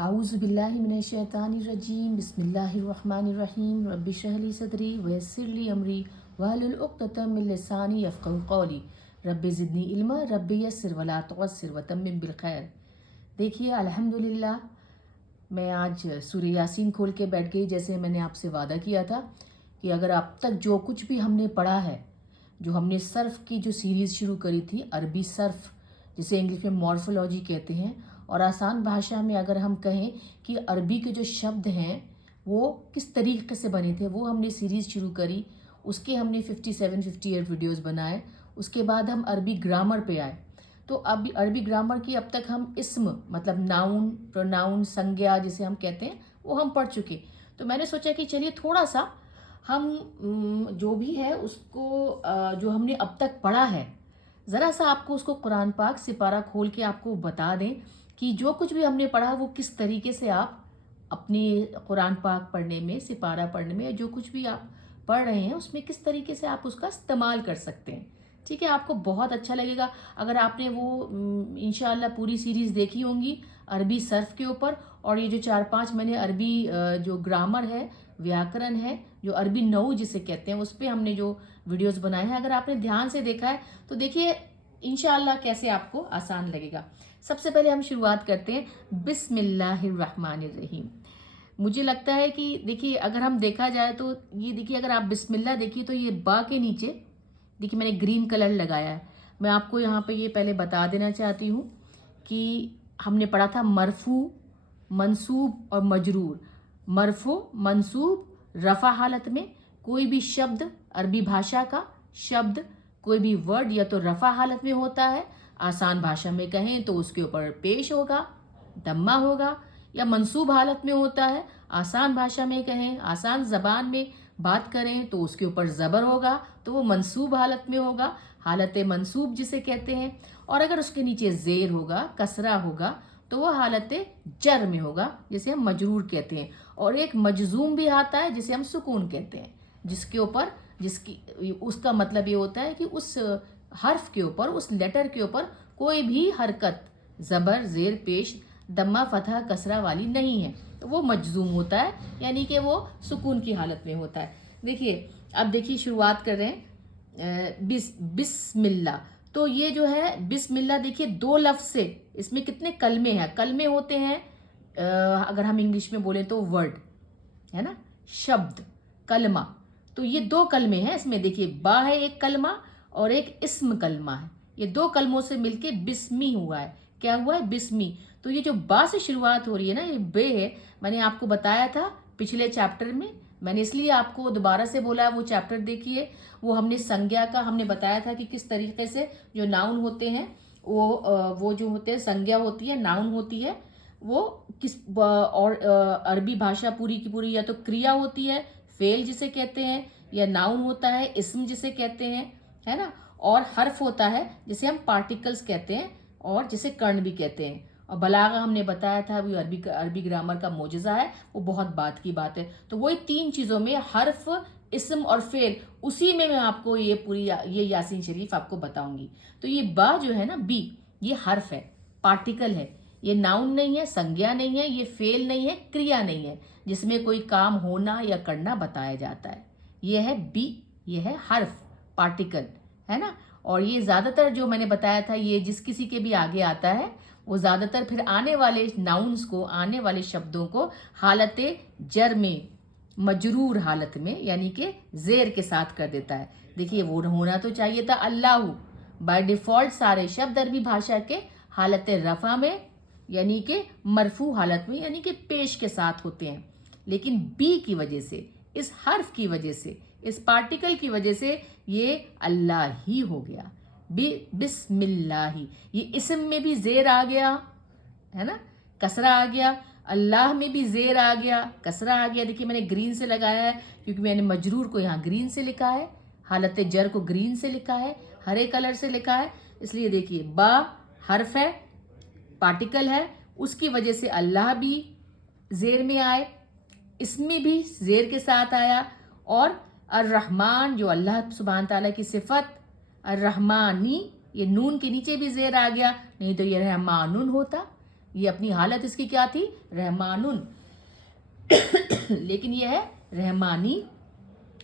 आऊज़ु बिल्लाहि मिनश शैतानिर रजीम बिस्मिल्लाहिर रहमानिर रहीम रब्बि इश्रह ली सदरी वयस्सिर ली अमरी वहलुल उक़्दतम मिन लिसानी यफ़क़हू क़ौली रब्बि ज़िदनी इल्मा रब्बि यस्सिर वला तुअस्सिर वतम्मिम बिल खैर। देखिए अल्हम्दुलिल्लाह, मैं आज सूरह यासीन खोल के बैठ गई। जैसे मैंने आपसे वादा किया था कि अगर अब तक जो कुछ भी हमने पढ़ा है, जो हमने सर्फ़ की जो सीरीज़ शुरू करी थी, अरबी सर्फ़ जिसे इंग्लिश में मॉर्फोलॉजी कहते हैं, और आसान भाषा में अगर हम कहें कि अरबी के जो शब्द हैं वो किस तरीके से बने थे, वो हमने सीरीज़ शुरू करी। उसके हमने 57-58 वीडियोस बनाए। उसके बाद हम अरबी ग्रामर पे आए। तो अब अरबी ग्रामर की अब तक हम इस्म मतलब नाउन, प्रोनाउन, संज्ञा जिसे हम कहते हैं वो हम पढ़ चुके। तो मैंने सोचा कि चलिए थोड़ा सा हम जो भी है उसको जो हमने अब तक पढ़ा है, ज़रा सा आपको उसको कुरान पाक सिपारा खोल के आपको बता दें कि जो कुछ भी हमने पढ़ा वो किस तरीके से आप अपनी कुरान पाक पढ़ने में, सिपारा पढ़ने में, जो कुछ भी आप पढ़ रहे हैं उसमें किस तरीके से आप उसका इस्तेमाल कर सकते हैं। ठीक है, आपको बहुत अच्छा लगेगा अगर आपने वो इंशाअल्लाह पूरी सीरीज़ देखी होंगी अरबी सर्फ के ऊपर। और ये जो 4-5 मैंने अरबी जो ग्रामर है, व्याकरण है, जो अरबी नऊ जिसे कहते हैं, उस पर हमने जो वीडियोस बनाए हैं, अगर आपने ध्यान से देखा है तो देखिए इंशाअल्लाह कैसे आपको आसान लगेगा। सबसे पहले हम शुरुआत करते हैं बिस्मिल्लाहिर्रहमानिर्रहीम। मुझे लगता है कि देखिए अगर हम देखा जाए तो ये देखिए, अगर आप बिस्मिल्लाह देखिए तो ये बा के नीचे देखिए मैंने ग्रीन कलर लगाया है। मैं आपको यहाँ पे ये पहले बता देना चाहती हूँ कि हमने पढ़ा था मरफू, मंसूब और मजरूर। मरफू, मंसूब, रफ़ा हालत में कोई भी शब्द, अरबी भाषा का शब्द, कोई भी वर्ड या तो रफ़ा हालत में होता है, आसान भाषा में कहें तो उसके ऊपर पेश होगा, दम्मा होगा, या मंसूब हालत में होता है, आसान भाषा में कहें, आसान ज़बान में बात करें तो उसके ऊपर ज़बर होगा, तो वो मंसूब हालत में होगा, हालत मंसूब जिसे कहते हैं। और अगर उसके नीचे ज़ेर होगा, कसरा होगा, तो वो हालत जर में होगा, जिसे हम मजरूर कहते हैं। और एक मजजूम भी आता है जिसे हम सुकून कहते हैं, जिसके ऊपर जिसकी उसका मतलब ये होता है कि उस हर्फ के ऊपर, उस लेटर के ऊपर कोई भी हरकत ज़बर, ज़ेर, पेश, दम्मा, फतह, कसरा वाली नहीं है, तो वो मजजूम होता है, यानी कि वो सुकून की हालत में होता है। देखिए अब देखिए शुरुआत कर रहे हैं बिस्मिल्लाह। तो ये जो है बिस्मिल्लाह, देखिए दो लफ्ज़ से, इसमें कितने कलमे हैं, कलमे होते हैं अगर हम इंग्लिश में बोलें तो वर्ड है ना, शब्द, कलमा। तो ये दो कलमे हैं इसमें। देखिए बा है एक कलमा और एक इस्म कलमा है। ये दो कलमों से मिलके बिस्मी हुआ है। क्या हुआ है? बिस्मी। तो ये जो बा से शुरुआत हो रही है ना, ये बे है। मैंने आपको बताया था पिछले चैप्टर में, मैंने इसलिए आपको दोबारा से बोला वो चैप्टर देखिए। वो हमने संज्ञा का हमने बताया था कि किस तरीके से जो नाउन होते हैं वो जो होते हैं, संज्ञा होती है, नाउन होती है, वो किस और अरबी भाषा पूरी की पूरी या तो क्रिया होती है, फेल जिसे कहते हैं, या नाउन होता है, इस्म जिसे कहते हैं, है ना, और हर्फ होता है जिसे हम पार्टिकल्स कहते हैं और जिसे कर्ण भी कहते हैं। और बलागा हमने बताया था वो अरबी ग्रामर का मोजज़ा है, वो बहुत बात की बात है। तो वही तीन चीज़ों में हर्फ, इस्म और फेल, उसी में मैं आपको ये पूरी ये यासीन शरीफ आपको बताऊंगी। तो ये बा जो है ना, बी, ये हर्फ है, पार्टिकल है, ये नाउन नहीं है, संज्ञा नहीं है, ये फेल नहीं है, क्रिया नहीं है जिसमें कोई काम होना या करना बताया जाता है। ये है बी, ये है हर्फ, पार्टिकल, है ना। और ये ज़्यादातर जो मैंने बताया था, ये जिस किसी के भी आगे आता है वो ज़्यादातर फिर आने वाले नाउन्स को, आने वाले शब्दों को हालत जर में, मजरूर हालत में, यानी कि ज़ेर के साथ कर देता है। देखिए वो होना तो चाहिए था अल्लाह। बाय डिफ़ॉल्ट सारे शब्द अरबी भाषा के हालत रफ़ा में, यानी कि मरफू हालत में, यानी कि पेश के साथ होते हैं। लेकिन बी की वजह से, इस हर्फ की वजह से, इस पार्टिकल की वजह से ये अल्लाह ही हो गया, बिस्मिल्लाही। ये इस्म में भी ज़ेर आ गया, है ना, कसरा आ गया, अल्लाह में भी ज़ेर आ गया, कसरा आ गया। देखिए मैंने ग्रीन से लगाया है क्योंकि मैंने मजरूर को यहाँ ग्रीन से लिखा है, हालत जर को ग्रीन से लिखा है, हरे कलर से लिखा है, इसलिए देखिए बा हर्फ है, पार्टिकल है, उसकी वजह से अल्लाह भी ज़ेर में आए, इसमें भी ज़ेर के साथ आया। और अर्रहमान जो अल्लाह सुब्हान ताला की सिफत, अर्रहमानी, ये नून के नीचे भी ज़ेर आ गया, नहीं तो ये रहमानुन होता। یہ اپنی حالت اس کی کیا تھی؟ رحمانن، لیکن یہ ہے رحمانی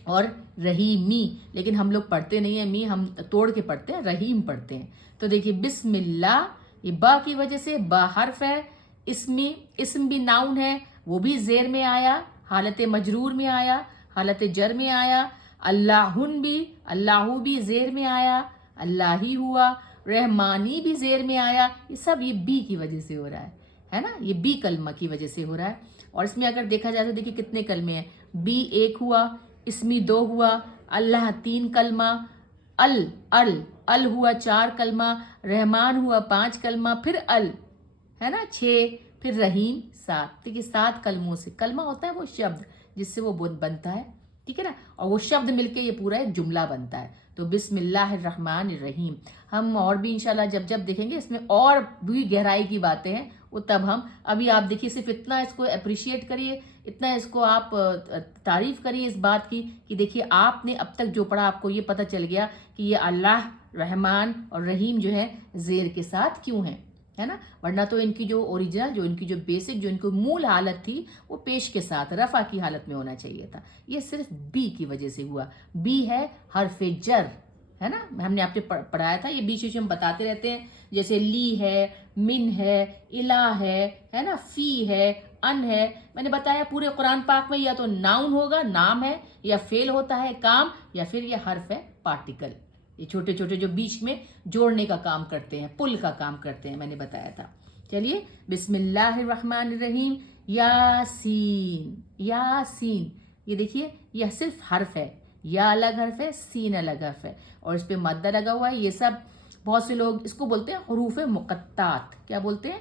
اور رحیمی، لیکن ہم لوگ پڑھتے نہیں ہیں می، ہم توڑ کے پڑھتے ہیں، رحیم پڑھتے ہیں۔ تو دیکھیے بسم اللہ، یہ با کی وجہ سے با حرف ہے، اسم بھی ناؤن ہے، وہ بھی زیر میں آیا، حالت مجرور میں آیا، حالت جر میں آیا، اللہن بھی، اللہ بھی زیر میں آیا، اللہ ہی ہوا، رحمانی بھی زیر میں آیا، یہ سب یہ بی کی وجہ سے ہو رہا ہے نا، یہ بی کلمہ کی وجہ سے ہو رہا ہے۔ اور اس میں اگر دیکھا جائے تو دیکھیے کتنے کلمے ہیں، بی ایک ہوا، اسمی دو ہوا، اللہ تین کلمہ، ال ہوا چار کلمہ، رحمان ہوا پانچ کلمہ، پھر ہے نا چھ، پھر رحیم سات۔ دیکھیے 7 کلموں سے، کلمہ ہوتا ہے وہ شبد جس سے وہ بنتا ہے، ٹھیک ہے نا، اور وہ شبد مل کے یہ پورا ایک جملہ بنتا ہے۔ تو بسم اللہ الرحمن الرحیم، ہم اور بھی انشاءاللہ جب دیکھیں گے اس میں اور بھی گہرائی کی باتیں ہیں، وہ تب ہم، ابھی آپ دیکھیے صرف اتنا اس کو اپریشیٹ کریے، اتنا اس کو آپ تعریف کریے اس بات کی کہ دیکھیے آپ نے اب تک جو پڑھا آپ کو یہ پتہ چل گیا کہ یہ اللہ، رحمان اور رحیم جو ہے زیر کے ساتھ کیوں ہیں، ہے نا، ورنہ تو ان کی جو اوریجنل، جو ان کی جو بیسک، جو ان کی مول حالت تھی وہ پیش کے ساتھ رفع کی حالت میں ہونا چاہیے تھا، یہ صرف بی کی وجہ سے ہوا۔ بی ہے حرف جر، ہے نا، ہم نے آپ نے پڑھایا تھا، یہ بیچ بیچ ہم بتاتے رہتے ہیں، جیسے لی ہے، من ہے، الہ ہے نا، فی ہے، ان ہے، میں نے بتایا پورے قرآن پاک میں یا تو ناؤن ہوگا، نام ہے، یا فعل ہوتا ہے کام، یا پھر یہ حرف ہے پارٹیکل، یہ چھوٹے چھوٹے جو بیچ میں جوڑنے کا کام کرتے ہیں، پل کا کام کرتے ہیں، میں نے بتایا تھا۔ چلیے بسم اللہ الرحمن الرحیم، یاسین، یاسین، یہ دیکھیے یہ صرف حرف ہے، یا الگ حرف ہے، سین الگ حرف ہے، اور اس پہ مدہ لگا ہوا ہے، یہ سب بہت سے لوگ اس کو بولتے ہیں حروف مقطعات، کیا بولتے ہیں،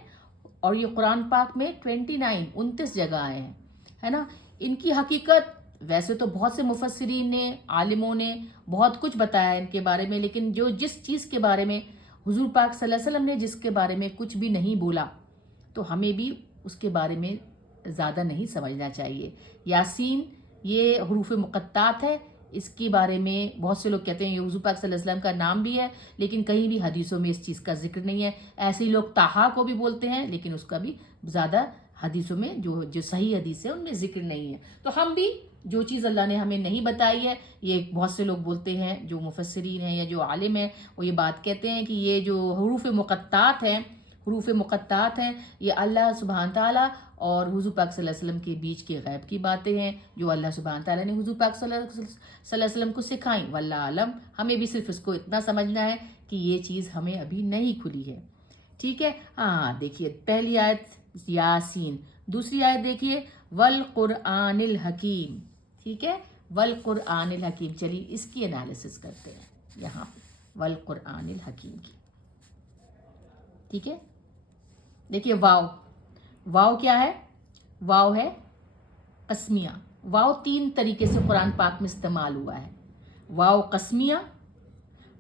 اور یہ قرآن پاک میں 29 جگہ آئے ہیں، ہے نا۔ ان کی حقیقت ویسے تو بہت سے مفسرین نے، عالموں نے بہت کچھ بتایا ہے ان کے بارے میں، لیکن جس چیز کے بارے میں حضور پاک صلی اللہ علیہ وسلم نے جس کے بارے میں کچھ بھی نہیں بولا، تو ہمیں بھی اس کے بارے میں زیادہ نہیں سمجھنا چاہیے۔ یاسین یہ حروف مقطعات ہے، اس کے بارے میں بہت سے لوگ کہتے ہیں یہ حضور پاک صلی اللہ علیہ وسلم کا نام بھی ہے، لیکن کہیں بھی حدیثوں میں اس چیز کا ذکر نہیں ہے۔ ایسے ہی لوگ تاہا کو بھی بولتے ہیں، لیکن اس کا بھی زیادہ حدیثوں میں جو صحیح حدیث ہے ان میں ذکر نہیں ہے۔ تو ہم بھی جو چیز اللہ نے ہمیں نہیں بتائی ہے، یہ بہت سے لوگ بولتے ہیں، جو مفسرین ہیں یا جو عالم ہیں وہ یہ بات کہتے ہیں کہ یہ جو حروف مقطعات ہیں یہ اللہ سبحانہ تعالیٰ اور حضور پاک صلی اللہ علیہ وسلم کے بیچ کے غیب کی باتیں ہیں، جو اللہ سبحانہ تعالیٰ نے حضور پاک صلی اللہ علیہ وسلم کو سکھائیں، واللہ عالم۔ ہمیں بھی صرف اس کو اتنا سمجھنا ہے کہ یہ چیز ہمیں ابھی نہیں کھلی ہے، ٹھیک ہے۔ ہاں دیکھیے پہلی آیت یاسین، دوسری آیت دیکھیے والقرآن الحکیم، ٹھیک ہے، والقرآن الحکیم۔ چلیے اس کی انالیسس کرتے ہیں یہاں والقرآن الحکیم کی، ٹھیک ہے۔ دیکھیے واو کیا ہے؟ واو ہے قسمیہ۔ واو 3 طریقے سے قرآن پاک میں استعمال ہوا ہے، واو قسمیہ،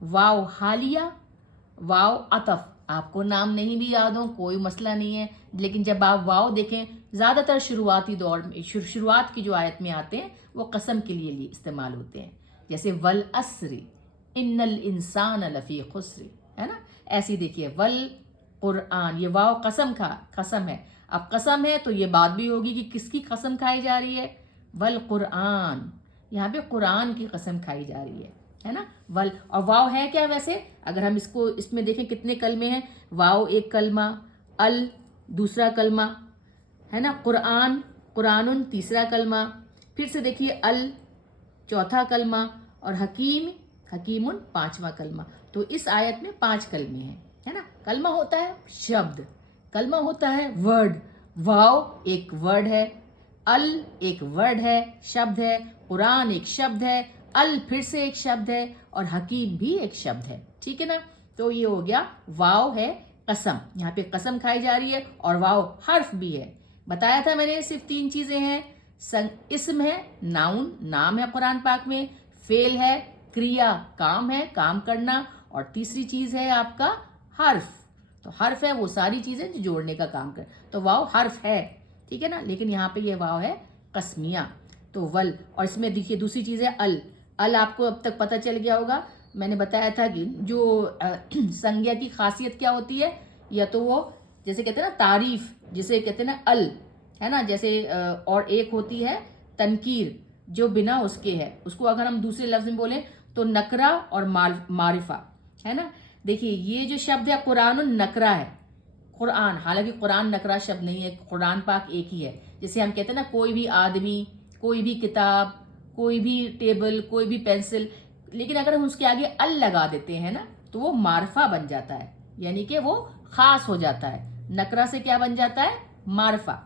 واو حالیہ، واو عطف۔ آپ کو نام نہیں بھی یاد ہو کوئی مسئلہ نہیں ہے، لیکن جب آپ واو دیکھیں زیادہ تر شروعاتی دور میں، شروعات کی جو آیت میں آتے ہیں وہ قسم کے لیے استعمال ہوتے ہیں، جیسے والعصر ان الانسان لفی خسر، ہے نا، ایسی دیکھیے والقرآن، یہ واو قسم ہے، اب قسم ہے تو یہ بات بھی ہوگی کہ کس کی قسم کھائی جا رہی ہے، والقرآن، یہاں پہ قرآن کی قسم کھائی جا رہی ہے نا۔ اور واو ہے کیا ویسے؟ اگر ہم اس میں دیکھیں کتنے کلمے ہیں، واو ایک کلمہ، دوسرا کلمہ، ہے نا، قرآن تیسرا کلمہ، پھر سے دیکھیے چوتھا کلمہ، اور حکیم 5واں کلمہ۔ تو اس آیت میں 5 کلمے ہیں، ہے نا۔ کلمہ ہوتا ہے شبد، کلمہ ہوتا ہے ورڈ، واو ایک ورڈ ہے، ایک ورڈ ہے، شبد ہے، قرآن ایک شبد ہے، پھر سے ایک شبد ہے، اور حکیم بھی ایک شبد ہے، ٹھیک ہے نا۔ تو یہ ہو گیا واو ہے قسم، یہاں پہ قسم کھائی جا رہی ہے، اور واو حرف بھی ہے۔ بتایا تھا میں نے صرف 3 چیزیں ہیں، اسم ہے، ناؤن نام ہے قرآن پاک میں، فعل ہے، کریا کام ہے، کام کرنا، اور تیسری چیز ہے آپ کا حرف۔ تو حرف ہے وہ ساری چیزیں جو جوڑنے کا کام کر، تو واو حرف ہے، ٹھیک ہے نا، لیکن یہاں پہ یہ واو ہے قسمیہ۔ تو اور اس میں دیکھیے دوسری چیز ہے آپ کو اب تک پتہ چل گیا ہوگا، میں نے بتایا تھا کہ جو سنگیا کی خاصیت کیا ہوتی ہے، یا تو وہ جیسے کہتے ہیں نا تعریف جسے کہتے ہیں نا ال، ہے نا، جیسے اور ایک ہوتی ہے تنکیر جو بنا اس کے ہے، اس کو اگر ہم دوسرے لفظ میں بولیں تو نکرہ اور معرفہ، ہے نا. دیکھیے یہ جو شبد ہے قرآن النکرہ ہے. قرآن، حالانکہ قرآن نکرہ شبد نہیں ہے، قرآن پاک ایک ہی ہے. جیسے ہم کہتے ہیں نا کوئی بھی آدمی، کوئی بھی کتاب، کوئی بھی ٹیبل، کوئی بھی پینسل، لیکن اگر ہم اس کے آگے ال لگا دیتے ہیں نا تو وہ معرفہ بن جاتا ہے، یعنی کہ وہ خاص ہو جاتا ہے. نکرہ سے کیا بن جاتا ہے؟ معرفہ.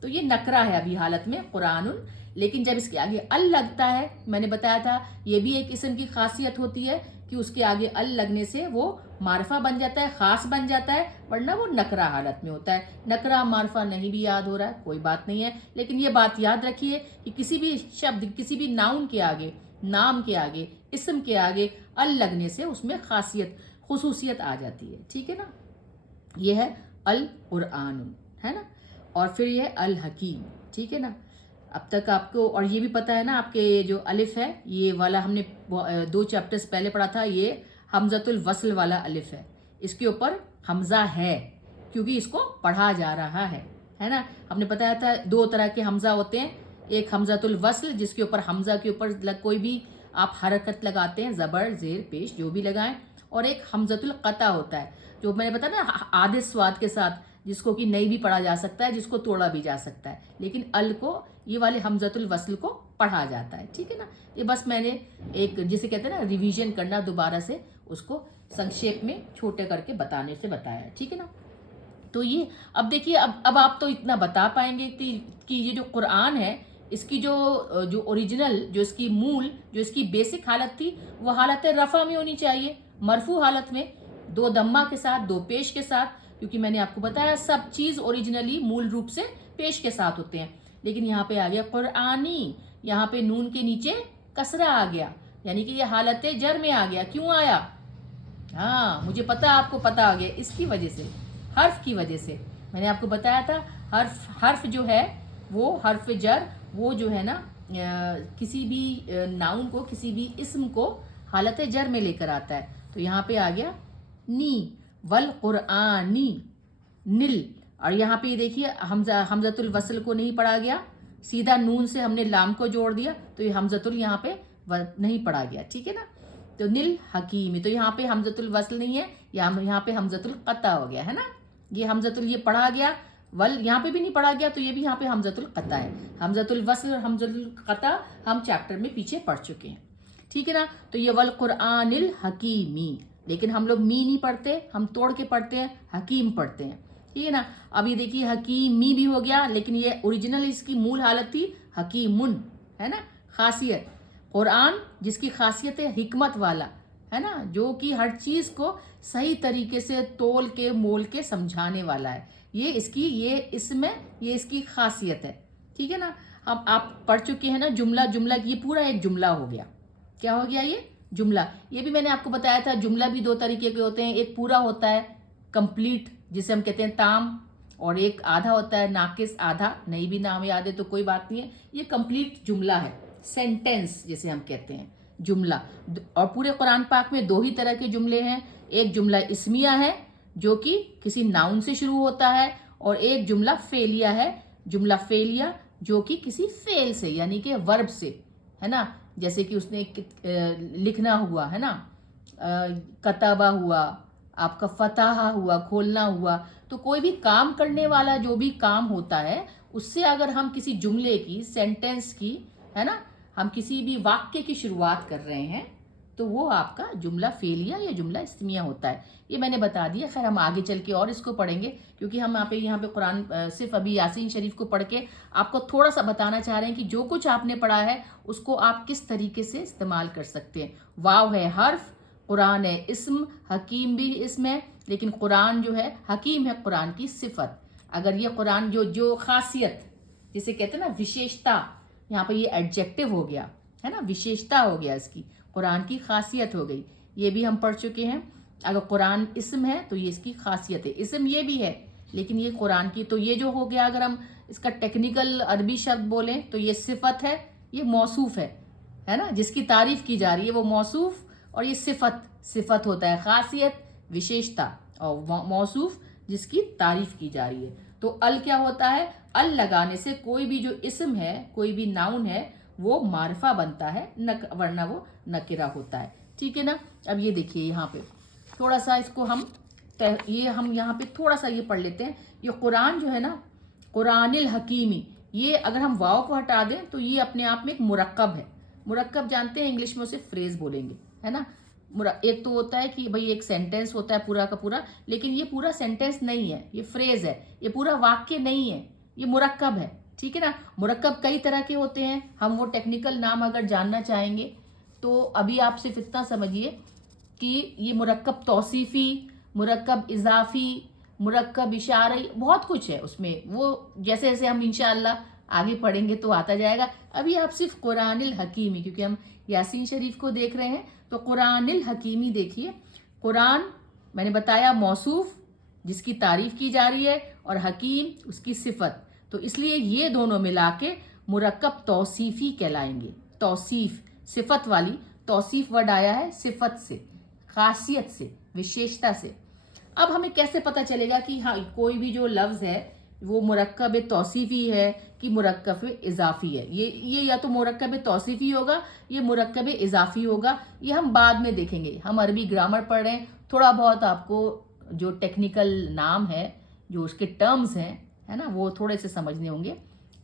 تو یہ نکرہ ہے ابھی حالت میں قرآن، لیکن جب اس کے آگے ال لگتا ہے، میں نے بتایا تھا یہ بھی ایک اسم کی خاصیت ہوتی ہے کہ اس کے آگے ال لگنے سے وہ معرفہ بن جاتا ہے، خاص بن جاتا ہے، ورنہ وہ نکرہ حالت میں ہوتا ہے. نکرہ معرفہ نہیں بھی یاد ہو رہا ہے کوئی بات نہیں ہے، لیکن یہ بات یاد رکھیے کہ کسی بھی شبد، کسی بھی ناؤن کے آگے، نام کے آگے، اسم کے آگے ال لگنے سے اس میں خاصیت، خصوصیت آ جاتی ہے. ٹھیک ہے نا. یہ ہے القرآن، ہے نا. اور پھر یہ الحکیم. ٹھیک ہے نا. اب تک آپ کو اور یہ بھی پتہ ہے نا آپ کے جو الف ہے یہ والا ہم نے 2 چیپٹرز پہلے پڑھا تھا، یہ حمزۃ الوصل والا الف ہے. اس کے اوپر حمزہ ہے کیونکہ اس کو پڑھا جا رہا ہے نا. ہم نے بتایا تھا 2 طرح کے حمزہ ہوتے ہیں، ایک حمزۃ الوصل جس کے اوپر حمزہ کے اوپر کوئی بھی آپ حرکت لگاتے ہیں، زبر، زیر، پیش جو بھی لگائیں، اور ایک حمزۃ القطع ہوتا ہے جو میں نے بتایا نا آدھے سواد کے ساتھ، جس کو کہ نہیں بھی پڑھا جا سکتا ہے، جس کو توڑا بھی جا سکتا ہے، لیکن ال کو یہ والے حمزۃ الوصل کو پڑھا جاتا ہے. ٹھیک ہے نا. یہ بس میں نے ایک جسے کہتے ہیں نا ریویژن کرنا، دوبارہ سے اس کو سنکشیپ میں چھوٹے کر کے بتانے سے بتایا ہے. ٹھیک ہے نا. تو یہ اب دیکھیے اب آپ تو اتنا بتا پائیں گے کہ یہ جو قرآن ہے اس کی جو اوریجنل، جو اس کی مول، جو اس کی بیسک حالت تھی وہ حالت رفع میں ہونی چاہیے، مرفوع حالت میں، 2 ضمہ کے ساتھ، 2 پیش کے ساتھ، کیونکہ میں نے آپ کو بتایا سب چیز اوریجنلی مول روپ سے پیش کے ساتھ ہوتے ہیں. لیکن یہاں پہ آ گیا قرآنی، یہاں پہ نون کے نیچے کسرہ آ گیا، یعنی کہ یہ حالت جر میں آ گیا. کیوں آیا؟ ہاں مجھے پتا، آپ کو پتا آ گیا، اس کی وجہ سے، حرف کی وجہ سے. میں نے آپ کو بتایا تھا حرف جو ہے وہ حرف جر، وہ جو ہے نا کسی بھی ناؤن کو، کسی بھی اسم کو حالت جر میں لے کر آتا ہے. تو یہاں پہ آ گیا نی، والقرآنی، نل. اور یہاں پہ یہ دیکھیے حمزۃ الوصل کو نہیں پڑھا گیا، سیدھا نون سے ہم نے لام کو جوڑ دیا، تو یہ حمزۃ ال یہاں پہ نہیں پڑھا گیا. ٹھیک ہے نا. تو نل حکیم، تو یہاں پہ حمزۃ الوصل نہیں ہے، یہاں پہ حمزۃ القطع ہو گیا، ہے نا. یہ حمزۃ ال یہ پڑھا گیا، یہاں پہ بھی نہیں پڑھا گیا، تو یہ بھی یہاں پہ حمزۃ القطع ہے. حمزۃ الوصل اور حمزۃ القطع ہم چیپٹر میں پیچھے پڑھ چکے ہیں. ٹھیک ہے نا. تو یہ والقرآن الحکیمی، لیکن ہم لوگ می نہیں پڑھتے، ہم توڑ کے پڑھتے ہیں، حکیم پڑھتے ہیں. ٹھیک ہے نا. اب یہ دیکھیے حکیم می بھی ہو گیا، لیکن یہ اوریجنل اس کی مول حالت تھی حکیمن، ہے نا. خاصیت قرآن جس کی خاصیت ہے حکمت والا، ہے نا، جو کہ ہر چیز کو صحیح طریقے سے تول کے مول کے سمجھانے والا ہے. یہ اس کی یہ اس کی خاصیت ہے. ٹھیک ہے نا. اب آپ پڑھ چکے ہیں نا جملہ یہ پورا ایک جملہ ہو گیا. کیا ہو گیا؟ یہ جملہ. یہ بھی میں نے آپ کو بتایا تھا جملہ بھی 2 طریقے کے ہوتے ہیں، ایک پورا ہوتا ہے کمپلیٹ جسے ہم کہتے ہیں تام، اور ایک آدھا ہوتا ہے ناقص، آدھا. نہیں بھی نام یاد ہے تو کوئی بات نہیں ہے، یہ کمپلیٹ جملہ ہے، سینٹینس جسے ہم کہتے ہیں، جملہ. اور پورے قرآن پاک میں 2 ہی طرح کے جملے ہیں، ایک جملہ اسمیہ ہے جو کہ کسی ناؤن سے شروع ہوتا ہے، اور ایک جملہ فعلیہ ہے، جملہ فعلیہ جو کہ کسی فعل سے یعنی کہ ورب سے، ہے نا. جیسے کہ اس نے لکھنا ہوا، ہے نا، کتابہ ہوا، آپ کا فتح ہوا، کھولنا ہوا. تو کوئی بھی کام کرنے والا جو بھی کام ہوتا ہے اس سے اگر ہم کسی جملے کی، سینٹینس کی، ہے نا، ہم کسی بھی واقعے کی شروعات کر رہے ہیں تو وہ آپ کا جملہ فعلیہ یا جملہ اسمیہ ہوتا ہے. یہ میں نے بتا دیا. خیر ہم آگے چل کے اور اس کو پڑھیں گے، کیونکہ ہم یہاں پہ قرآن صرف ابھی یاسین شریف کو پڑھ کے آپ کو تھوڑا سا بتانا چاہ رہے ہیں کہ جو کچھ آپ نے پڑھا ہے اس کو آپ کس طریقے سے استعمال کر سکتے ہیں. واو ہے حرف، قرآن ہے اسم، حکیم بھی اسم ہے، لیکن قرآن جو ہے حکیم ہے قرآن کی صفت. اگر یہ قرآن جو خاصیت جسے کہتے ہیں نا وشیشتا، یہاں پہ یہ ایڈجیکٹو ہو گیا، ہے نا، وشیشتا ہو گیا، اس کی قرآن کی خاصیت ہو گئی. یہ بھی ہم پڑھ چکے ہیں. اگر قرآن اسم ہے تو یہ اس کی خاصیت ہے. اسم یہ بھی ہے لیکن یہ قرآن کی، تو یہ جو ہو گیا اگر ہم اس کا ٹیکنیکل عربی شبد بولیں تو یہ صفت ہے، یہ موصوف ہے نا، جس کی تعریف کی جا رہی ہے وہ موصوف، اور یہ صفت ہوتا ہے، خاصیت، وشیشتا، اور موصوف जिसकी तारीफ की जा रही है। तो अल क्या होता है, अल लगाने से कोई भी जो इस्म है, कोई भी नाउन है, वो मारफा बनता है, वरना वो नकिरा होता है। ठीक है ना। अब ये देखिए यहाँ पे थोड़ा सा इसको हम यहाँ पे थोड़ा सा ये पढ़ लेते हैं। ये कुरान जो है ना, कुरानिल हकीमी, ये अगर हम वाव को हटा दें तो ये अपने आप में एक मुरक्कब है। मुरक्कब जानते हैं, इंग्लिश में उसे फ्रेज बोलेंगे, है ना। एक तो होता है कि भाई एक सेंटेंस होता है पूरा का पूरा, लेकिन ये पूरा सेंटेंस नहीं है, ये फ्रेज है, ये पूरा वाक्य नहीं है, ये मुरक्कब है। ठीक है ना। मुरक्कब कई तरह के होते हैं, हम वो टेक्निकल नाम अगर जानना चाहेंगे तो अभी आप सिर्फ इतना समझिए कि ये मुरक्कब तौसीफ़ी, मुरक्कब इजाफी, मुरक्कब इशारी, बहुत कुछ है उसमें। वो जैसे जैसे हम इंशाअल्लाह आगे पढ़ेंगे तो आता जाएगा। अभी आप सिर्फ कुरानिल हकीमी, क्योंकि हम यासीन शरीफ को देख रहे हैं, तो कुरानिल हकीमी देखिए। कुरान मैंने बताया मौसूफ जिसकी तारीफ की जा रही है, और हकीम उसकी सिफत, तो इसलिए ये दोनों मिला के मुरक्कब तौसीफ़ी कहलाएंगे। तौसीफ सिफत वाली, तौसीफ वर्ड आया है सिफत से, खासियत से, विशेषता से। अब हमें कैसे पता चलेगा कि हाँ कोई भी जो लफ्ज़ है वो मुरक्कब तौसीफ़ी है कि मुरक्कब इजाफ़ी है। ये या तो मुरक्कब तौसीफ़ी होगा, ये मुरक्कब इजाफ़ी होगा, ये हम बाद में देखेंगे। हम अरबी ग्रामर पढ़ रहे हैं, थोड़ा बहुत आपको जो टेक्निकल नाम है, जो उसके टर्म्स हैं, है ना, वो थोड़े से समझने होंगे,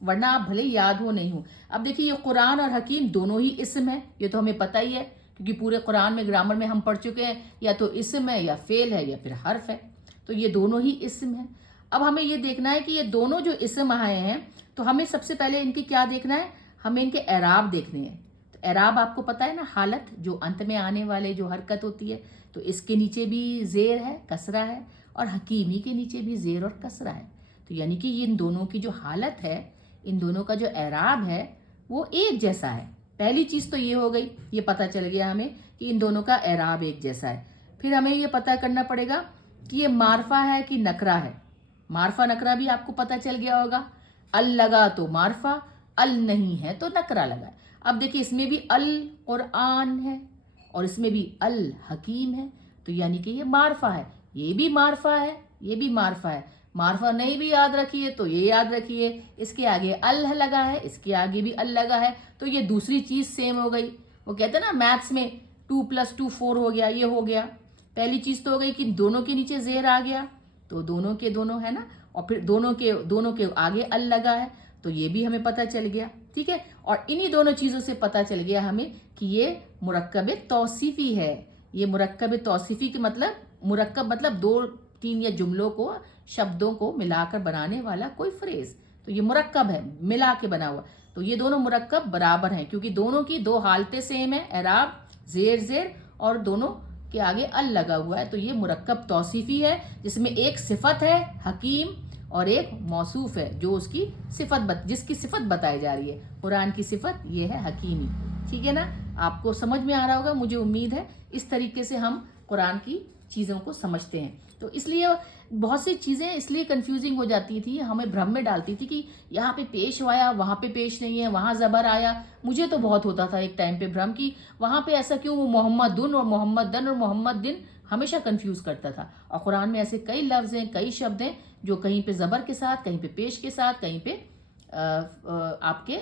वरना आप भले याद हो नहीं हो। अब देखिए ये कुरान और हकीम दोनों ही इस्म है, ये तो हमें पता ही है, क्योंकि पूरे कुरान में ग्रामर में हम पढ़ चुके हैं, या तो इस्म है या फेल है या फिर हर्फ है, तो ये दोनों ही इस्म है। अब हमें ये देखना है कि ये दोनों जो इस्म आए हैं, तो हमें सबसे पहले इनकी क्या देखना है, हमें इनके एराब देखने हैं। तो एराब आपको पता है ना, हालत जो अंत में आने वाले जो हरकत होती है, तो इसके नीचे भी ज़ेर है, कसरा है, और हकीमी के नीचे भी ज़ेर और कसरा है। तो यानी कि इन दोनों की जो हालत है, इन दोनों का जो एराब है, वो एक जैसा है। पहली चीज़ तो ये हो गई, ये पता चल गया हमें कि इन दोनों का एराब एक जैसा है। फिर हमें ये पता करना पड़ेगा कि ये मारफा है कि नकरा है। मारफा नकरा भी आपको पता चल गया होगा। अल लगा तो मारफा, अल नहीं है तो नकरा लगा। अब देखिए इसमें भी अल कुरान है और इसमें भी अल हकीम है, तो यानी कि ये मारफा है, ये भी मारफा है, ये भी मारफा है। मारफा नहीं भी याद रखिए तो ये याद रखिए, इसके आगे अल लगा है, इसके आगे भी अल लगा है, तो ये दूसरी चीज़ सेम हो गई। वो कहते हैं ना मैथ्स में 2 + 2 4 हो गया, ये हो गया। पहली चीज़ तो हो गई कि दोनों के नीचे ज़ेर आ गया, तो दोनों के दोनों है ना, और फिर दोनों के आगे अल लगा है, तो ये भी हमें पता चल गया। ठीक है। और इन्हीं दोनों चीज़ों से पता चल गया हमें कि ये मुरक्कब तौसीफ़ी है। ये मुरक्कब तौसीफ़ी के मतलब, मुरक्कब मतलब 2-3 या जुमलों को, शब्दों को मिलाकर बनाने वाला कोई फ्रेज, तो ये मुरक्कब है, मिला के बना हुआ। तो ये दोनों मुरक्कब बराबर हैं, क्योंकि दोनों की 2 हालतें सेम है, एराब ज़ेर और दोनों के आगे अल लगा हुआ है। तो ये मुरक्कब तौसीफ़ी है, जिसमें एक सिफत है हकीम और एक मौसूफ है जो उसकी जिसकी सिफत बताई जा रही है। कुरान की सिफत ये है हकीमी। ठीक है ना। आपको समझ में आ रहा होगा, मुझे उम्मीद है। इस तरीके से हम कुरान की चीज़ों को समझते हैं। तो इसलिए बहुत सी चीज़ें इसलिए कंफ्यूजिंग हो जाती थी, हमें भ्रम में डालती थी कि यहाँ पे पेश आया, वहाँ पे पेश नहीं है, वहाँ ज़बर आया। मुझे तो बहुत होता था एक टाइम पे भ्रम कि वहाँ पे ऐसा क्यों, वो मोहम्मदुन और मोहम्मदन और मोहम्मदिन हमेशा कंफ्यूज करता था। और कुरान में ऐसे कई लफ्ज़ हैं, कई शब्द हैं जो कहीं पे ज़बर के साथ, कहीं पे पेश के साथ, कहीं पे आपके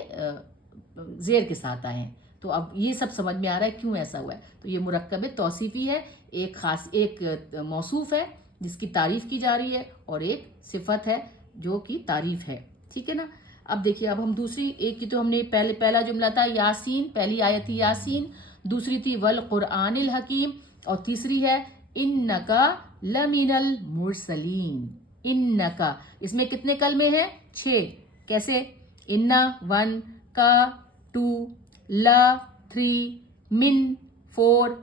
ज़ेर के साथ आए हैं। तो अब ये सब समझ में आ रहा है क्यों ऐसा हुआ है। तो ये मुरक्कब तौसीफ़ी है, एक मौसूफ है जिसकी तारीफ़ की जा रही है, और एक सिफत है जो कि तारीफ़ है। ठीक है ना। अब देखिए, अब हम दूसरी, एक की तो हमने पहला जुमला था यासीन, पहली आयत थी यासीन, दूसरी थी वल कुरआनिल हकीम, और तीसरी है इन्नका लमिनल मुरसलीन। इन्नका, इसमें कितने कलमे हैं? 6। कैसे? इन्ना 1, का 2, ला 3, मिन 4,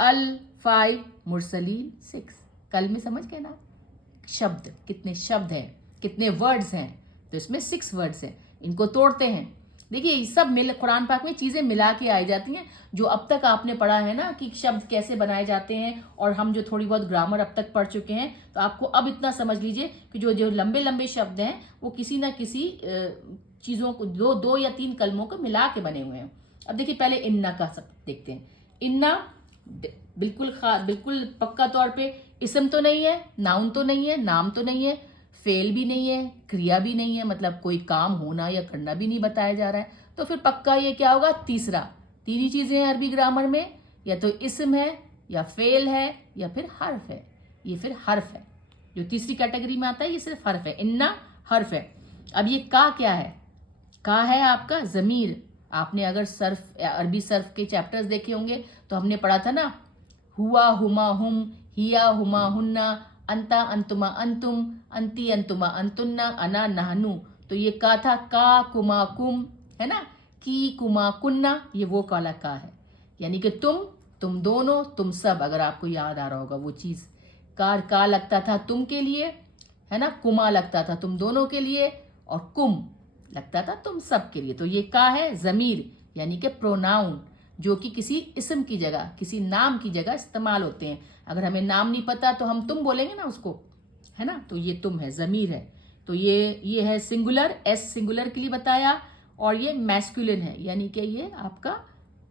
अल 5, मुरसलीन 6। कल में समझ गए ना। शब्द, कितने शब्द हैं, कितने वर्ड्स हैं, तो इसमें 6 वर्ड्स हैं। इनको तोड़ते हैं। देखिए सब कुरान पाक में चीज़ें मिला के आई जाती हैं। जो अब तक आपने पढ़ा है ना कि शब्द कैसे बनाए जाते हैं, और हम जो थोड़ी बहुत ग्रामर अब तक पढ़ चुके हैं, तो आपको अब इतना समझ लीजिए कि जो लंबे लंबे शब्द हैं वो किसी ना किसी चीज़ों को, 2 या 3 कलमों को मिला के बने हुए हैं। अब देखिए पहले इन्ना का सब देखते हैं। इन्ना बिल्कुल पक्का तौर पे इसम तो नहीं है, नाउन तो नहीं है, नाम तो नहीं है, फेल भी नहीं है, क्रिया भी नहीं है, मतलब कोई काम होना या करना भी नहीं बताया जा रहा है, तो फिर पक्का ये क्या होगा, तीसरा। तीन ही चीजें हैं अरबी ग्रामर में, या तो इसम है, या फेल है, या फिर हर्फ है। ये फिर हर्फ है, जो तीसरी कैटेगरी में आता है, ये सिर्फ हर्फ है। इन्ना हर्फ है। अब ये का क्या है? का है आपका ज़मीर। आपने अगर सर्फ अरबी सर्फ के चैप्टर्स देखे होंगे तो हमने पढ़ा था ना, हुआ हुमा हुम, हिया हुमा हुन्ना, अंता अंतुमा अंतुम, अंती अंतुमा अंतुन्ना, अना नहनु। तो ये का था, का कुमा कुम, है ना, की कुमा कुन्ना, ये वो काला का है। यानी कि तुम दोनों, तुम सब, अगर आपको याद आ रहा होगा वो चीज़। का लगता था तुम के लिए, है ना, कुमा लगता था तुम दोनों के लिए, और कुम लगता था तुम सब के लिए। तो ये का है ज़मीर, यानी कि प्रोनाउन, जो कि किसी इसम की जगह, किसी नाम की जगह इस्तेमाल होते हैं। अगर हमें नाम नहीं पता तो हम तुम बोलेंगे ना उसको, है ना, तो ये तुम है, ज़मीर है। तो ये है सिंगुलर, एस सिंगुलर के लिए बताया, और ये मैस्कुलिन है, यानी कि ये आपका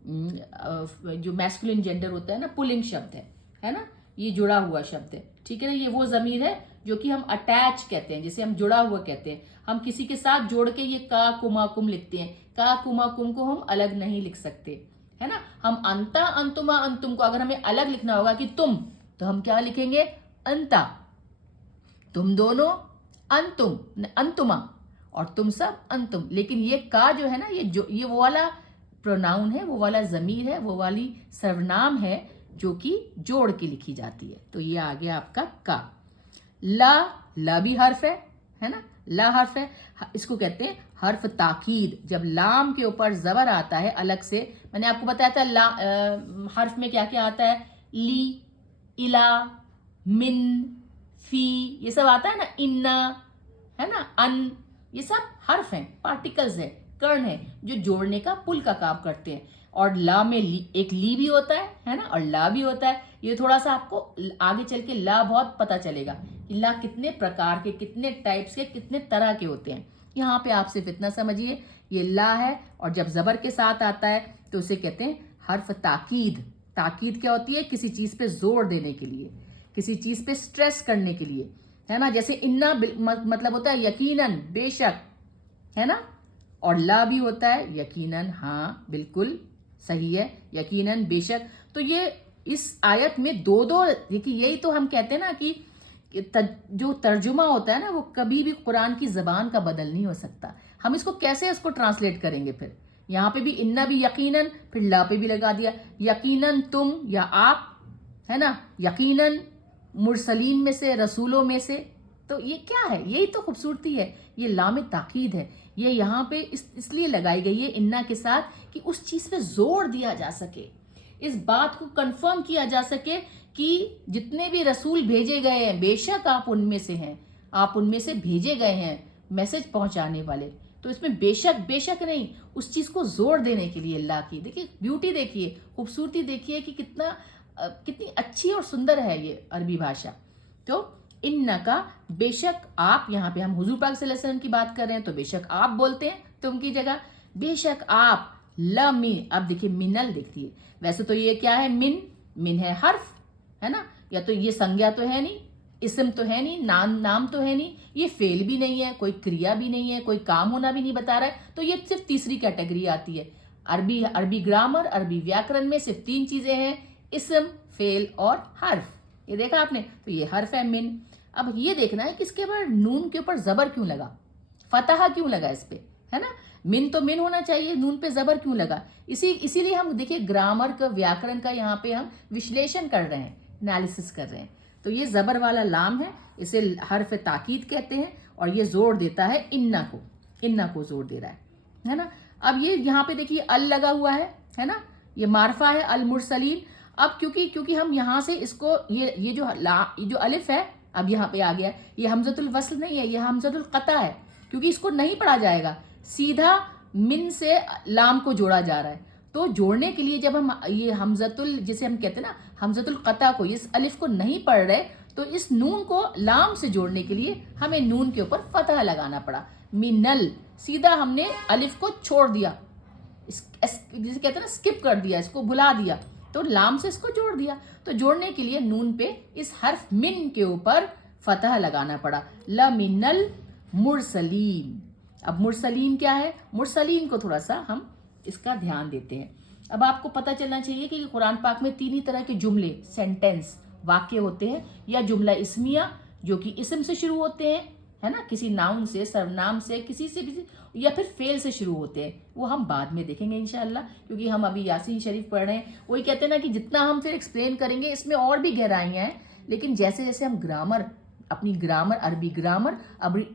जो मैस्कुलिन जेंडर होता है ना, पुलिंग शब्द है ना, ये जुड़ा हुआ शब्द है, ठीक है ना। ये वो ज़मीर है जो कि हम अटैच कहते हैं, जिसे हम जुड़ा हुआ कहते हैं। हम किसी के साथ जोड़ के ये का कुमा कुम लिखते हैं। का कुमा कुम को हम अलग नहीं लिख सकते, है ना। हम अंता अंतुमा अंतुम को अगर हमें अलग लिखना होगा कि तुम, तो हम क्या लिखेंगे, अंता, तुम दोनों, अंतुम अंतुमा, और तुम सब अंतुम। लेकिन ये का जो है ना, ये वो वाला प्रोनाउन है, वो वाला ज़मीर है, वो वाली सर्वनाम है जो कि जोड़ के लिखी जाती है। तो ये आ गया आपका का। ला भी हर्फ है ना, ला हर्फ है। इसको कहते हैं हर्फ ताकीद। जब लाम के ऊपर जबर आता है अलग से, मैंने आपको बताया था हर्फ में क्या क्या आता है, ली, इला, मिन, फी, ये सब आता है ना, इन्ना, है ना, अन, ये सब हर्फ हैं, पार्टिकल्स है, कर्ण है, जो जोड़ने का, पुल का काम करते हैं। और ला में एक ली भी होता है ना, और ला भी होता है। ये थोड़ा सा आपको आगे चल के ला बहुत पता चलेगा कि ला कितने प्रकार के, कितने टाइप्स के, कितने तरह के होते हैं। यहाँ पे आप सिर्फ इतना समझिए, ये ला है, और जब जबर के साथ आता है तो उसे कहते हैं हर्फ ताकीद। ताकीद क्या होती है, किसी चीज पे जोर देने के लिए, किसी चीज पे स्ट्रेस करने के लिए, है ना। जैसे इन्ना मतलब होता है यकीनन, बेशक, है ना। और ला भी होता है यकीनन, हाँ बिल्कुल सही है, यकीनन, बेशक। तो ये इस आयत में दो देखिए, यही तो हम कहते हैं ना कि जो तर्जुमा होता है ना, वो कभी भी कुरान की जबान का बदल नहीं हो सकता। हम इसको कैसे इसको ट्रांसलेट करेंगे? फिर यहाँ पे भी इन्ना भी यकीनन, फिर ला पे भी लगा दिया, यकीनन तुम या आप, है ना, यकीनन मुरसलीन में से, रसूलों में से। तो ये क्या है, यही तो खूबसूरती है, ये लाम ताकीद है। ये यहाँ पे इसलिए लगाई गई है इन्ना के साथ कि उस चीज पे जोर दिया जा सके, इस बात को कंफर्म किया जा सके कि जितने भी रसूल भेजे गए हैं, बेशक आप उनमें से हैं, आप उनमें से भेजे गए हैं मैसेज पहुंचाने वाले। तो इसमें बेशक बेशक नहीं, उस चीज को जोर देने के लिए अल्लाह की, देखिए ब्यूटी, देखिए खूबसूरती, देखिए कि कितनी अच्छी और सुंदर है ये अरबी भाषा। तो इन्ना का, बेशक आप, यहाँ पे हम हुजूर पाक सल्लल्लाहु अलैहि वसल्लम की बात कर रहे हैं तो बेशक आप बोलते हैं तुम की जगह, बेशक आप, लमी। अब देखिए मिनल, देखिए वैसे तो ये क्या है, मिन है हर्फ, है ना, या तो ये संज्ञा तो है नहीं, इसम तो है नहीं, नाम तो है नहीं, ये फेल भी नहीं है, कोई क्रिया भी नहीं है, कोई काम होना भी नहीं बता रहा है। तो ये सिर्फ तीसरी कैटेगरी आती है। अरबी ग्रामर, अरबी व्याकरण में सिर्फ तीन चीजें हैं, इसम, फेल और हर्फ। ये देखा आपने, तो ये हर्फ है मिन। अब ये देखना है कि इसके ऊपर नून के ऊपर जबर क्यों लगा, फतहा क्यों लगा इस पे, है ना। मिन तो मिन होना चाहिए, नून पे जबर क्यों लगा? इसीलिए हम देखिए ग्रामर का, व्याकरण का यहाँ पे हम विश्लेषण कर रहे हैं, एनालिसिस कर रहे हैं। तो ये जबर वाला लाम है, इसे हर्फ ताकीद कहते हैं, और ये जोर देता है इन्ना को जोर दे रहा है ना। अब ये यहाँ पे देखिए अल लगा हुआ है ना, ये मारफा है, अल मुरसलीन। अब क्योंकि हम यहाँ से इसको, ये जो अलिफ है, अब यहाँ पे आ गया, ये हमजतुल वस्ल नहीं है, ये हमजतुल कता है, क्योंकि इसको नहीं पढ़ा जाएगा, सीधा मिन से लाम को जोड़ा जा रहा है। तो जोड़ने के लिए जब हम ये हमजतुल, जिसे हम कहते हैं ना हमजतुल कता को, इस अलिफ को नहीं पढ़ रहे, तो इस नून को लाम से जोड़ने के लिए हमें नून के ऊपर फतह लगाना पड़ा, मिनल। सीधा हमने अलिफ को छोड़ दिया, जिसे कहते हैं ना स्किप कर दिया, इसको भुला दिया। تو لام سے اس کو جوڑ دیا. تو جوڑنے کے لیے نون پہ اس حرف من کے اوپر فتح لگانا پڑا. لمن المرسلین. اب مرسلین کیا ہے؟ مرسلین کو تھوڑا سا ہم اس کا دھیان دیتے ہیں. اب آپ کو پتہ چلنا چاہیے کہ قرآن پاک میں تین ہی طرح کے جملے، سینٹنس، واقع ہوتے ہیں. یا جملہ اسمیہ جو کہ اسم سے شروع ہوتے ہیں، ہے نا، کسی ناؤن سے، سرنام سے، کسی سے بھی، یا پھر فعل سے شروع ہوتے ہیں. وہ ہم بعد میں دیکھیں گے انشاءاللہ، کیونکہ ہم ابھی یاسین شریف پڑھ رہے ہیں. وہی کہتے ہیں نا کہ جتنا ہم پھر ایکسپلین کریں گے اس میں اور بھی گہرائیاں ہیں، لیکن جیسے جیسے ہم گرامر، اپنی گرامر،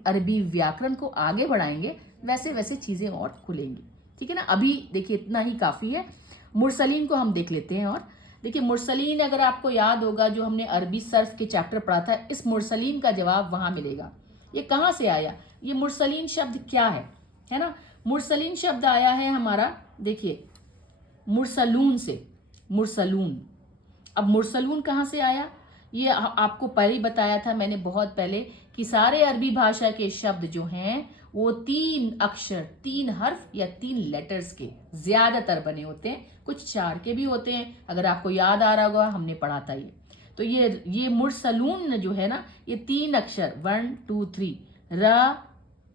عربی ویاکرن کو آگے بڑھائیں گے، ویسے ویسے چیزیں اور کھلیں گی. ٹھیک ہے نا. ابھی دیکھیے اتنا ہی کافی ہے. مرسلین کو ہم دیکھ لیتے ہیں. اور دیکھیے مرسلین اگر آپ کو یاد ہوگا جو ہم نے عربی صرف کے چیپٹر پڑھا تھا، اس مرسلین کا جواب وہاں ملے گا. یہ کہاں سے آیا؟ یہ مرسلین شبد کیا ہے نا. مرسلین شبد آیا ہے ہمارا، دیکھیے، مرسلون سے. مرسلون. اب مرسلون کہاں سے آیا؟ یہ آپ کو پہلے ہی بتایا تھا میں نے بہت پہلے کہ سارے عربی بھاشا کے شبد جو ہیں وہ 3 اکشر، 3 حرف یا 3 لیٹرز کے زیادہ تر بنے ہوتے ہیں. کچھ 4 کے بھی ہوتے ہیں، اگر آپ کو یاد آ رہا ہوگا ہم نے پڑھا تھا یہ. تو یہ مرسلون جو ہے نا، یہ 3 اکشر 1 2 3 را،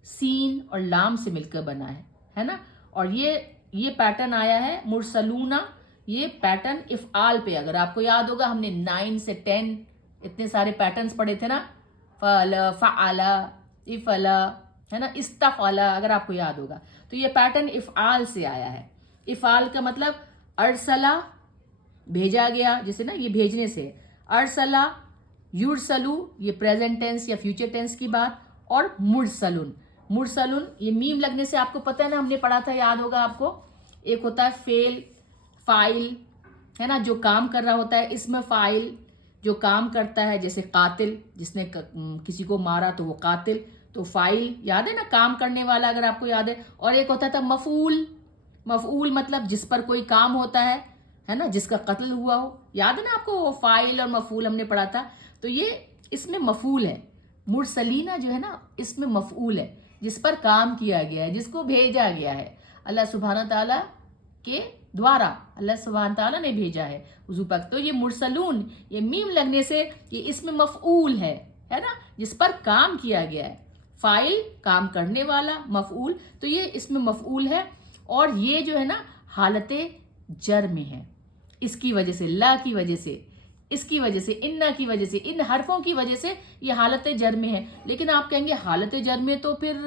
سین اور لام سے مل کر بنا ہے نا. اور یہ پیٹرن آیا ہے مرسلونہ. یہ پیٹرن افعال پہ، اگر آپ کو یاد ہوگا ہم نے 9 سے 10 اتنے سارے پیٹرنز پڑھے تھے نا، فعلا، فعلا، افعلا، ہے نا، استفعلا، اگر آپ کو یاد ہوگا. تو یہ پیٹرن افعال سے آیا ہے. افعال کا مطلب ارسلا، بھیجا گیا، جیسے نا یہ بھیجنے سے. ارسلا، یرسلو، یہ پریزنٹ ٹینس یا فیوچر ٹینس کی بات. اور مرسلن. مرسلن یہ میم لگنے سے آپ کو پتہ ہے نا، ہم نے پڑھا تھا، یاد ہوگا آپ کو. ایک ہوتا ہے فعل، فاعل، ہے نا، جو کام کر رہا ہوتا ہے. اسم فاعل جو کام کرتا ہے، جیسے قاتل، جس نے کسی کو مارا تو وہ قاتل. تو فاعل یاد ہے نا، کام کرنے والا، اگر آپ کو یاد ہے. اور ایک ہوتا تھا مفعول. مفعول مطلب جس پر کوئی کام ہوتا ہے نا، جس کا قتل ہوا ہو. یاد ہے نا آپ کو، فاعل اور مفعول ہم نے پڑھا تھا. تو یہ اس میں مفعول ہے. مرسلینہ جو ہے نا، اس میں مفعول ہے، جس پر کام کیا گیا ہے، جس کو بھیجا گیا ہے اللہ سبحانہ تعالیٰ کے دوارا. اللہ سبحانہ تعالیٰ نے بھیجا ہے حضور پاک. تو یہ مرسلون، یہ میم لگنے سے یہ اس میں مفعول ہے نا، جس پر کام کیا گیا ہے. فاعل کام کرنے والا، مفعول. تو یہ اس میں مفعول ہے. اور یہ جو ہے نا حالت جر میں ہے. اس کی وجہ سے، لا کی وجہ سے، اس کی وجہ سے، انہ کی وجہ سے، ان حرفوں کی وجہ سے یہ حالت جر میں ہے. لیکن آپ کہیں گے حالت جر میں تو پھر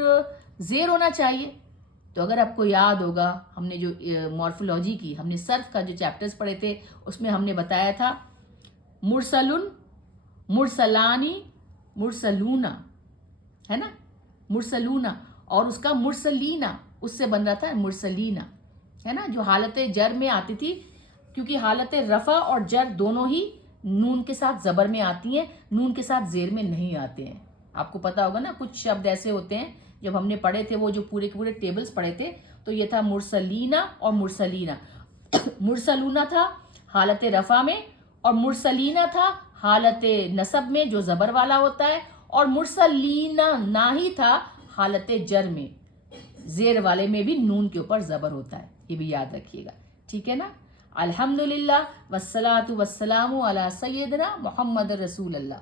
زیر ہونا چاہیے. تو اگر آپ کو یاد ہوگا ہم نے جو مورفولوجی کی، ہم نے صرف کا جو چیپٹرز پڑھے تھے، اس میں ہم نے بتایا تھا مرسلن، مرسلانی، مرسلونہ، ہے نا، مرسلونہ. اور اس کا مرسلینہ، اس سے بن رہا تھا مرسلینہ، ہے نا، جو حالت جر میں آتی تھی. کیونکہ حالت رفع اور جر دونوں ہی نون کے ساتھ زبر میں آتی ہیں، نون کے ساتھ زیر میں نہیں آتے ہیں. آپ کو پتا ہوگا نا، کچھ شبد ایسے ہوتے ہیں جب ہم نے پڑھے تھے، وہ جو پورے کے پورے ٹیبلز پڑھے تھے، تو یہ تھا مرسلینہ اور مرسلینہ. مرسلونہ تھا حالت رفع میں، اور مرسلینہ تھا حالت نصب میں جو زبر والا ہوتا ہے، اور مرسلینہ نہ ہی تھا حالت جر میں، زیر والے میں بھی نون کے اوپر زبر ہوتا ہے. یہ بھی یاد رکھیے گا. ٹھیک ہے نا. الحمدللہ والصلاۃ والسلام علی سیدنا محمد رسول اللہ.